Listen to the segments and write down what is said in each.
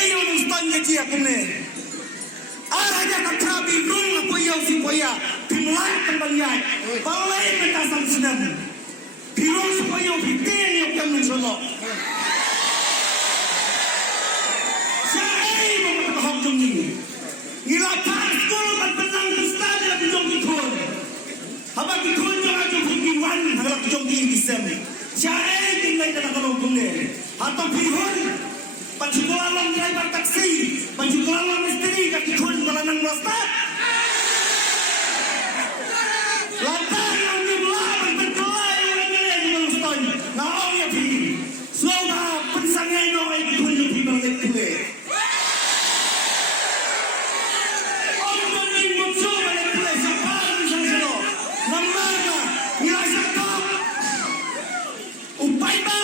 kayo ng stan nga siya kune. Araja katrabi rung na poya si poya. Pimulay ang banyay. Palay mentasang sinam. Pirong sa poya pitin yung kami solo. Siya ay mamatahok yung ini. Nilapang school at penang gusta nila bijong itun. Habang itun yung ating pagkiwan harap bijong iisem. Siya ay tingay na nakalong kune. Atau pihon, panjulalang driver taksi, panjulalang misteri kat ikon malanang rasta. Lantar yang dimulaman berkelai orang lain di Malustoi. Naong ya pi, sloga pensangay no ay ikon yung pibalik tule. Om doning mutso balik tule sa parang isang silo. Namana, nilasa top. Upay ba?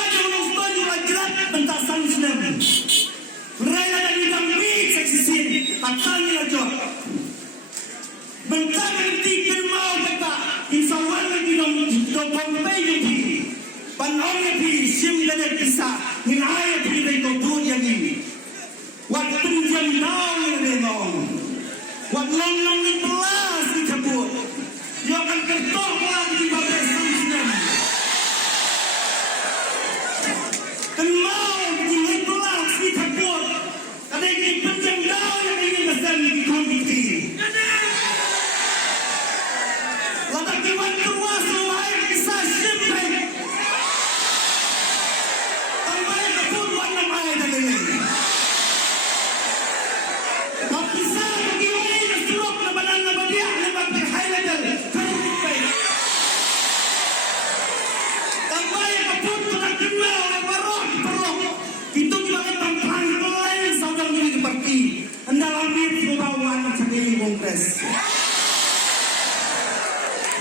Bentasan Islam. Mereka dari kambing seksisin, katanya aja. Bentar nanti mau kita, insyaallah nanti dong Bombay jadi. Panongnya pi sim dan bisa, nilai pi dari kau yang ini. Waktu jam down yang denong, waktu long ni pelas dicabut. Yang akan kertok lagi di bawah Islam. Kenal begini pelas di kabur. Ada ini pencang daun yang ingin besar di komiti. Latak kiwan terwas lumayan bisa simpai. Tambahin kepun warna mai dan ini. Kau bisa bagaimana ini suruk na badan na badiak na berhighlighter. Tersimpai. Tambahin kepun telah kenal. Itu juga tentang lain saudara ini seperti anda ambil pembawaan sekali kongres.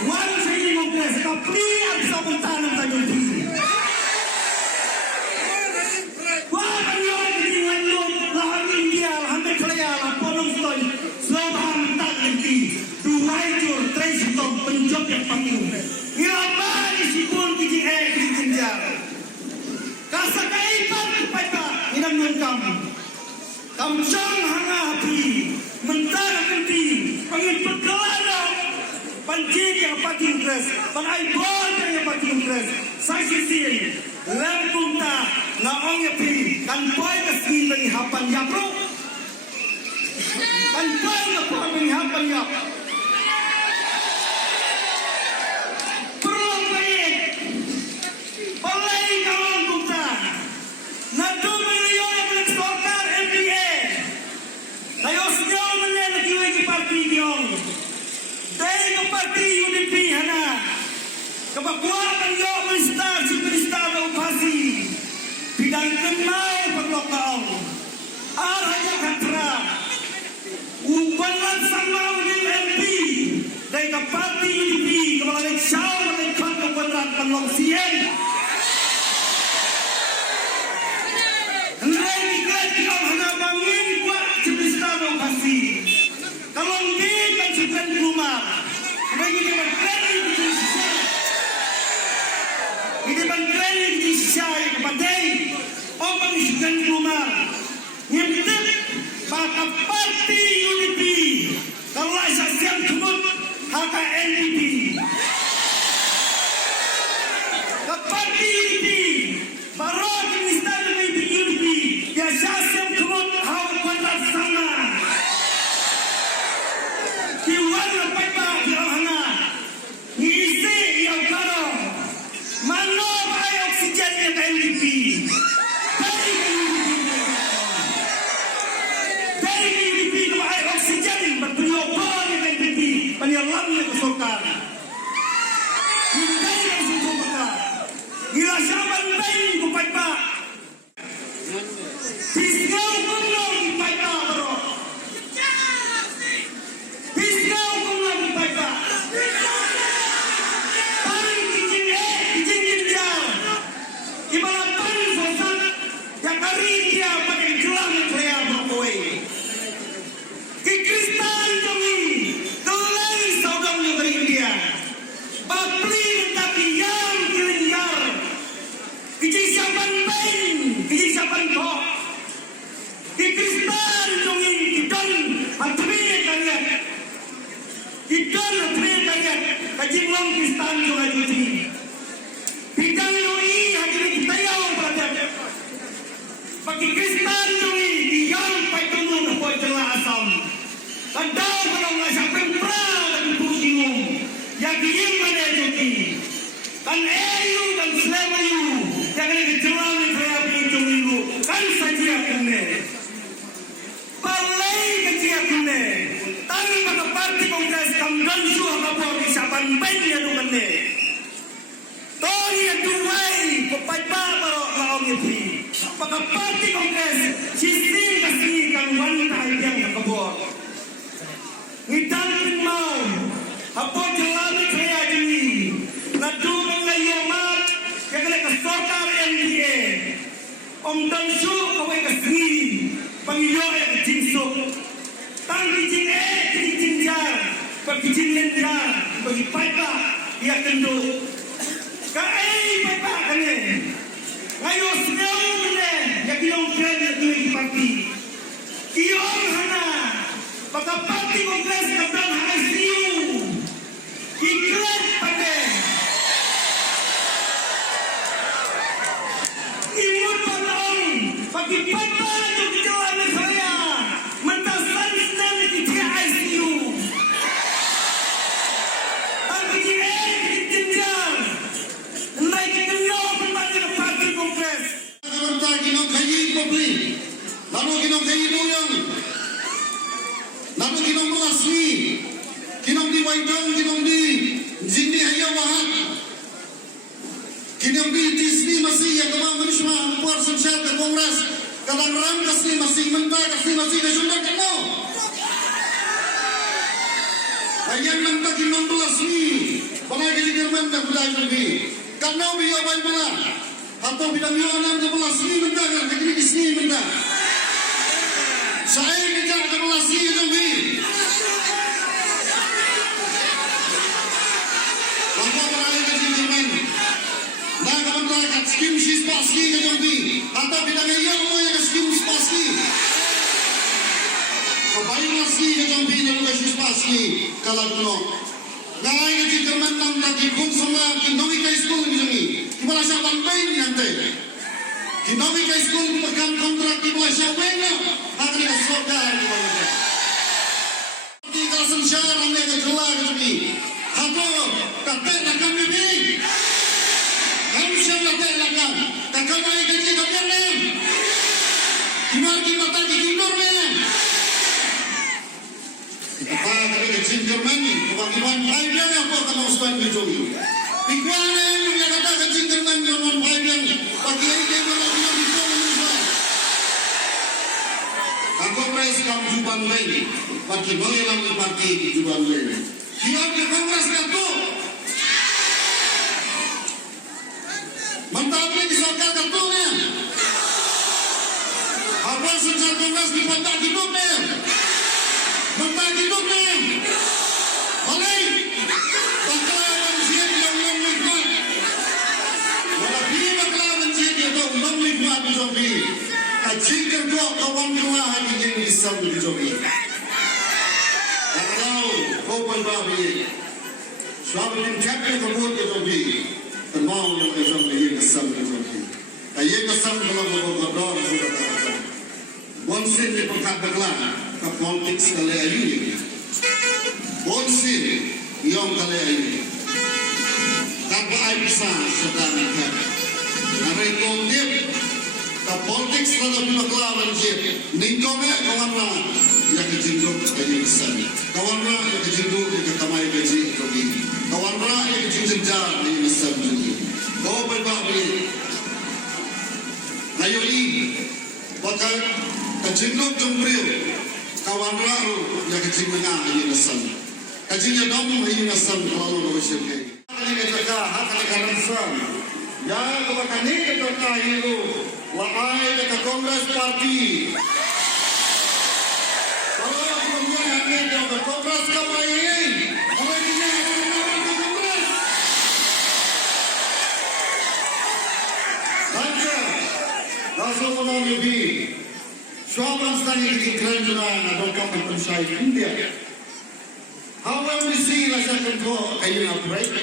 Wan sekali kongres, tapi ada bentangan tajam tinggi. Wah, beliau ini ngandung lahan India, lahan Mekalaya, lahan Ponongstoi, selawan tak tinggi. Dua jur, tres tom penjok yang panggil. Ilama isi pun kiji kiji jenjar. Kasakaitan kepada inang ngam. Kamsang hanga api, mentara kenti, pangit perkelana, pancing yang pati ungkres, panai bol yang pati ungkres, saksi sini, lempung ta, naong api, kan boy kesini dari hapan yapro, kan boy ngapang dari hapan yap. Kebakuan yang menistar, superstar dan upasi. Bidang kenal perlokal. Arahnya katra. Umpanan sama dengan MP. Dari ke parti UDP. Kepala Leksau menekan kebenaran penolak sien. Hendak dikait kau hana bangin buat superstar dan upasi. Kalau dia kan sukan rumah. Bagi dia berkali di ini bangkaian di Syai kepadai orang isukan rumah nyemtip maka parti UDP kalau asasian kebut haka NDP ke parti UDP baru minister dengan UDP ya asasian kebut haka kuadrat sama kiwan lepai pak diorangna ngisi yang karo mana bayi oksigen yang NDP? Dari NDP ke bayi oksigen berpenyoban yang NDP, penyalamnya ke sultan. Hindai yang suku maka, gila siapa bayi ke paipa? Pisau kumlau ke paipa bro. Pisau kumlau ke paipa. Yang hari dia pakai gelang Korea berkoe. Di kristal jongi, gelai saudara dari India. kecilong Kristan juga jadi. Bidang yoi hadirin kita pada bagi Kristan yoi diam paitulun apa jelas asam. Kadang kalau nggak sampai perang dan pusing, yang diam mana jadi. Kan ayu dan selama yu, yang ada kejelang ni saya itu minggu kan saja kene. Balai kerja kene. Tadi pada parti kongres kamdan suah apa di saban banyak tu kene. Tadi itu way pepaipa barok laong itu. Pada parti kongres sistem kasih kan wanita yang kebor. Ngitan pun mau apa jalan saya ini. Nadu mengayomat yang kena kesorkar MDA. Om dan su kawai kasih panggil yang jinsuk. Tang kijing kijing jar, kijing lenjar, bagi paipa dia kendo. Kai paipa kene. Ngayo senau kene, yang kilong kene tu parti. Kiong hana, baka parti kongres kadang ICU. Iklan pada. Imut padang, bagi paipa tu jalan saya. Mentasan senang di ICU. Aku jenjang. Naik kenal berbagai parti kongres. Kita kinong kayi publik. Lalu kinong kayi doyang. Lalu kinong melasmi. Kinong di waidang, kinong di jindi hayawahat. Kinong di tisni masih yang kemang manusia puar sensyat ke kongres. Kadang ram kasih masih mentah kasih masih kesudah kena. Ayam mentah kinong melasmi. Pangai german dah belajar lagi. Karena biar baik benar. Atau bidang yang enam kebelas ini mentah kan? Kini kisni mentah. Saya kerja kebelas ini tapi. Apa perai kerja Jerman? Nah kementah kat skim sis pasti kerja tapi. Atau bidang yang mau yang skim sis pasti. Kebaik pasti kerja tapi lalu sis pasti kalau kuno. Ngai kerja Jerman nam lagi pun sama kinoi kai school begini. Kepala siapa main nanti? Kinoi kai school pekan kontrak kepala siapa nya? Akan disorkan kepala. Di kawasan syar anda kejelah kami. Atau kakek nakam bibi. Kami siapa kakek nakam? Kakak mai kerja kakek nem. Kimar kimata dikundur nem. Apa kami kerja Jerman? Kebagian baik dia apa kamu ustaz bijoli? Pikuane yang kata kerja Jerman Jerman baik dia. Bagi ini mana dia bisa menjual. Aku pres kamu juban lagi. Bagi mengelam parti juban lagi. Siap ke kongres itu. Mentapnya disokal kartunya. Apa sejak kongres dipantak hidupnya. Mentah hidupnya. Balik. Bakalan siap yang memikmat. Walaupun bakalan siap yang memikmat di Jomi. Kacik kerja kawan kelah yang disam di Jomi. Kalau kau berbagi, suami yang cakap kebut di Jomi. Tenang yang Jomi yang disam di Jomi. Ayat disam dalam berkodor sudah katakan. Bonsin di pekat berkelah. Ke politik sekali ayu ini. Bonsin yang kali ayu. Tanpa air bisa sedang ikan. Narai kondip. Ke politik sekali berkelah jip. Ningkongnya kawanlah yang kejinduk ayu besar. Kawanlah yang kejinduk yang ketamai gaji kogi. Kawanlah yang kejinjar ayu besar juga. Kau berbagi. Ayu ini. Bakal kejinduk jumbril. Kawan rahu yang kecil menang ini nasam. Kecilnya dom ini nasam kalau lo bersyukur. Kali kerja hak kali nasam. Ya kalau kali kerja itu lahai dekat kongres parti. Kalau punya hanya dekat kongres kamai ini. Kalau dia dekat kongres. Baca langsung menang lebih. Suapan stani di kerajaan atau kapal pensyai India. However, we see like second floor, can you not break?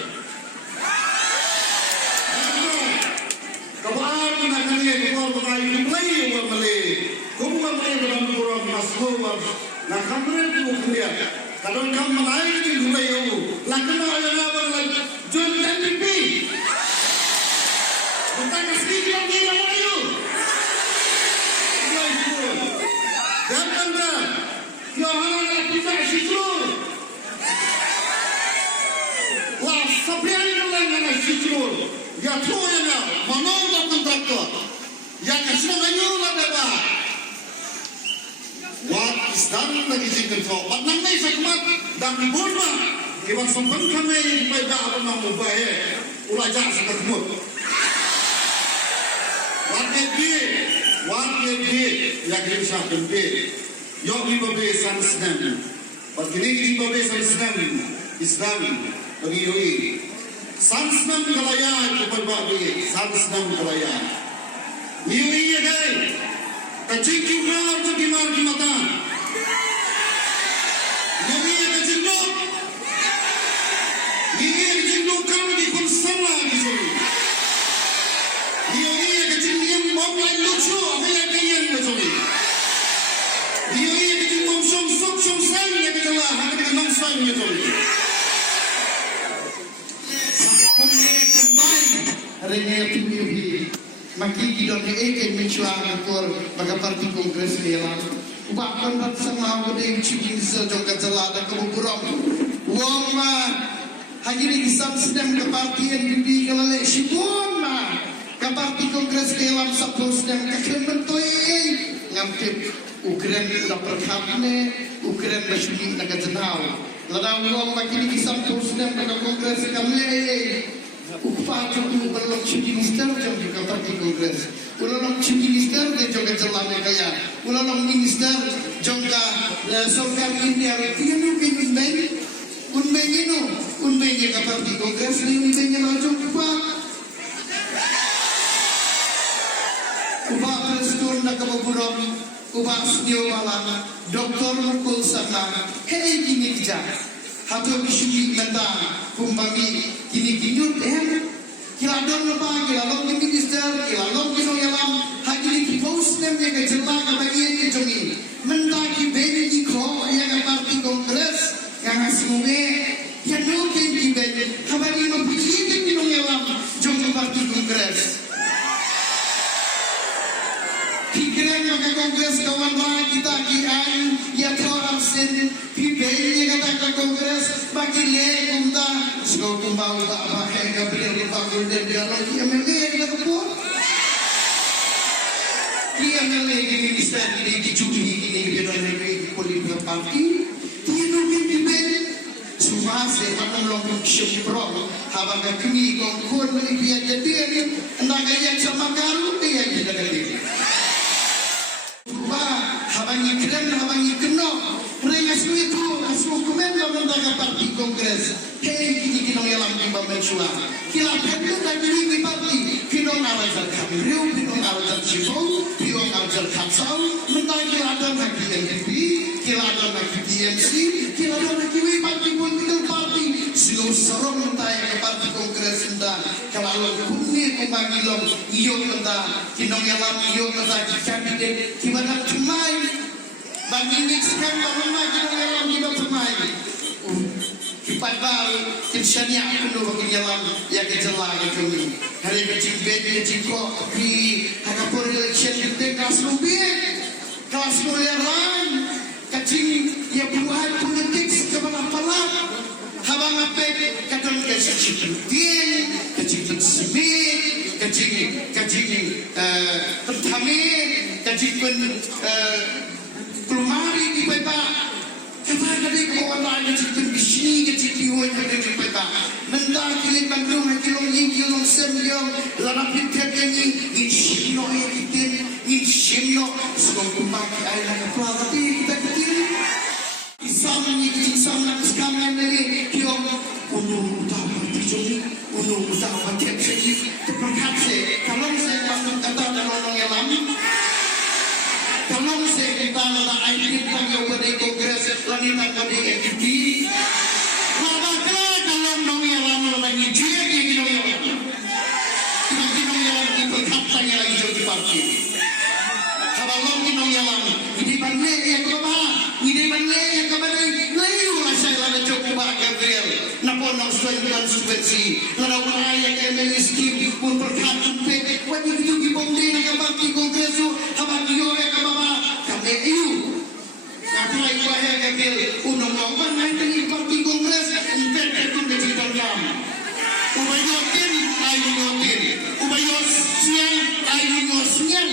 Kawan nak kalian keluar berkali kembali uang Malay, kumpulan Malay dalam kurang masuk nak kamera tu kalian. Kalau kamu naik di Malay itu, lakukan yang apa lagi? John NDP. Bukan kasih yang dia Melayu. Dan anda, Yohanan Apisa Syukur. Lah, sampai yang lain Syukur. Ya tuh yang mana orang kontraktor. Ya kasih Melayu lah bebas. What is done lagi jengkel kau. But nang may sakmat dan burma. Iban sampan kami may ba apa mau baye. Ulah jah sakmat. What they did, ya kita siapkan did. Yo kita besan Islam. But kini kita besan Islam bagi yoi. Islam kalayan kepada babi, Islam kalayan. Yoi ya guys. Kacik juga untuk dimar di mata. Yoi ya kacik dok. Yoi ya kacik dok kami di konsala di sini. Yoi ya kacik yang bom lain lucu, apa yang kalian bersama? Yoi ya kacik bom sok sang ya kita lah, hanya kita nom sang ya bersama. Rene PBB makiki don eke mencuang atur baga parti kongres lelang bahkan rat sama ode cikin sejong kecelada keburam wong ma hagiri kisam sedem ke parti NDP kalale sipon ma ke parti kongres lelang sapos sedem ke kementoy ngampip Ukraine udah perkabne Ukraine masih nak jenau ladang wong makini kisam sedem ke kongres kamle Upah itu belum cuci minister jam juga parti kongres. Ulang cuci minister dia juga jalan kaya. Ulang minister juga sorgar India. Tiga mungkin unbeng ke parti kongres ni unbengnya macam upah presiden nak kebuburan upah studio malam doktor mukul sana. Hei gini kerja. Hatu bisuki mentang kumbangi kini kinjut kila don lepa kila long di minister kila long di yalam hagili ki muslim yang kejelak bagian ke jongi mentaki beni di ko yang parti kongres yang asmume yang nuken ki beni habari mabili di yalam jongi parti kongres pikiran maka kongres kawan bahan kita ki ayu ya toram sen beni kata kongres bagi le kumta Sego kumbang tak pakai Gabriel dipanggil dan dia lagi MLA kita kepot. Dia MLA di minister ini dicuri ini dia dari politik parti. Dia nunggu di bed. Semua sekarang lompat syukur. Habang kami kongkon melipia jadi ni. Nak ayat sama karu dia kita kali. Wah, habang ikno. Mereka itu asal komen dalam tangga parti kongres. Hei kini kinong yalam di Bamensua. Kila pedu dan diri parti. Kinong arajal Kamiriu, kinong arajal Sifau, kinong arajal Kapsau. Mentang kila dan haki NDP, kila dan haki DMC, kila dan haki parti political party. Silo serong mentang ke parti kongres mentang. Kalau kuni kumangilong iyo mentang. Kinong yalam iyo mentang di kabinet. Gimana cemai? Bagi mixkan rumah kinong yalam di cemai. Kipat baru, kimsanya aku dulu bagi jalan yang kejelang itu ni. Hari kecil bed, kecil kok, tapi agak election kita kelas nuliran, kecil ya buat politik kepala palap. Habang apa? Kadang kecil penting, kecil pensemit, kecil pertamit, kecil kelumari di peta. Kadang-kadang kau orang yang cerita bisni, cerita yang ada di peta. Mendak kilit bandung, kilong yin, kilong sem, kilong larapin terken yin, inshimno ya kita, inshimno. Sebab kumbang air nak keluar, tapi kita kecil. Isam ni kecil, isam nak sekarang ni kilong. Unung utama terjadi, unung utama terjadi. Terperkasa, kalau saya masuk kata dan orang yang lama. Kalau saya kita nak air kita yang pada kongres, wanita pada NDP. yang kaba ngide banle yang kaba layu asal la coba Gabriel napon ng strength constituency la yang ML scheme pun perkatun pe wajib itu gibomde na kabati kongreso habagi yo yang kaba kami ayu katrai ko he Gabriel unong ngomong na tani parti kongres impet itu digital jam ubayotin ayunotin ubayos siang ayunos siang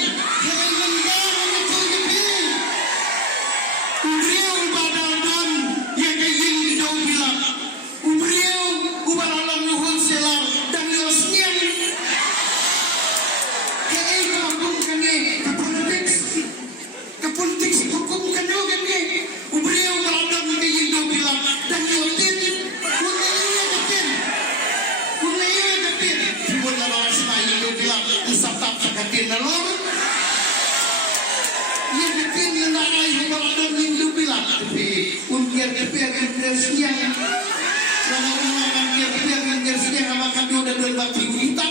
Karena orang-orang yang dia akan siang sama kami udah berbagi kita,